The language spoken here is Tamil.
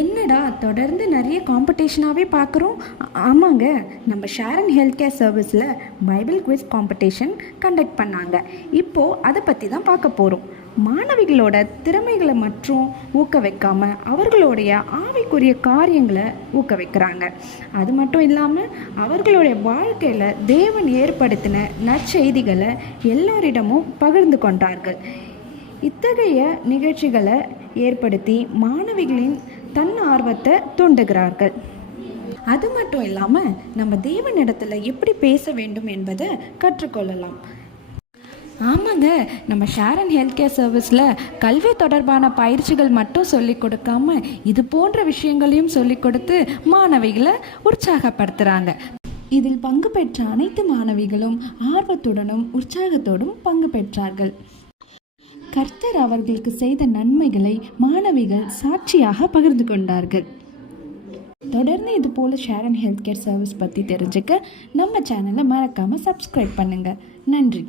என்னடா தொடர்ந்து நிறைய காம்படிஷனாகவே பார்க்குறோம். ஆமாங்க, நம்ம ஷேரன் ஹெல்த் கேர் சர்வீஸில் பைபிள் குவிஸ் காம்படிஷன் கண்டக்ட் பண்ணாங்க. இப்போது அதை பற்றி தான் பார்க்க போகிறோம். மாணவிகளோட திறமைகளை மற்றும் ஊக்குவிக்காமல் அவர்களுடைய ஆவிக்குரிய காரியங்களை ஊக்குவிக்கிறாங்க. அது மட்டும் இல்லாமல் அவர்களுடைய வாழ்க்கையில் தேவன் ஏற்படுத்தின நற்செய்திகளை எல்லோரிடமும் பகிர்ந்து கொண்டார்கள். இத்தகைய நிகழ்ச்சிகளை ஏற்படுத்தி மாணவிகளின் தன் ஆர்வத்தை தூண்டுகிறார்கள். அது மட்டும் இல்லாமல் நம்ம தேவனிடத்தில் எப்படி பேச வேண்டும் என்பதை கற்றுக்கொள்ளலாம். ஆமாங்க, நம்ம ஷேரன் ஹெல்த் கேர் சர்வீஸில் கல்வி தொடர்பான பயிற்சிகள் மட்டும் சொல்லிக் கொடுக்காம இது போன்ற விஷயங்களையும் சொல்லிக் கொடுத்து மாணவிகளை உற்சாகப்படுத்துகிறாங்க. இதில் பங்கு பெற்ற அனைத்து மாணவிகளும் ஆர்வத்துடனும் உற்சாகத்தோடும் பங்கு பெற்றார்கள். கர்த்தர் அவர்களுக்கு செய்த நன்மைகளை மாணவிகள் சாட்சியாக பகிர்ந்து கொண்டார்கள். தொடர்ந்து இது போல ஷேரன் ஹெல்த் கேர் சர்வீஸ் பற்றி தெரிஞ்சுக்க நம்ம சேனலை மறக்காமல் சப்ஸ்கிரைப் பண்ணுங்கள். நன்றி.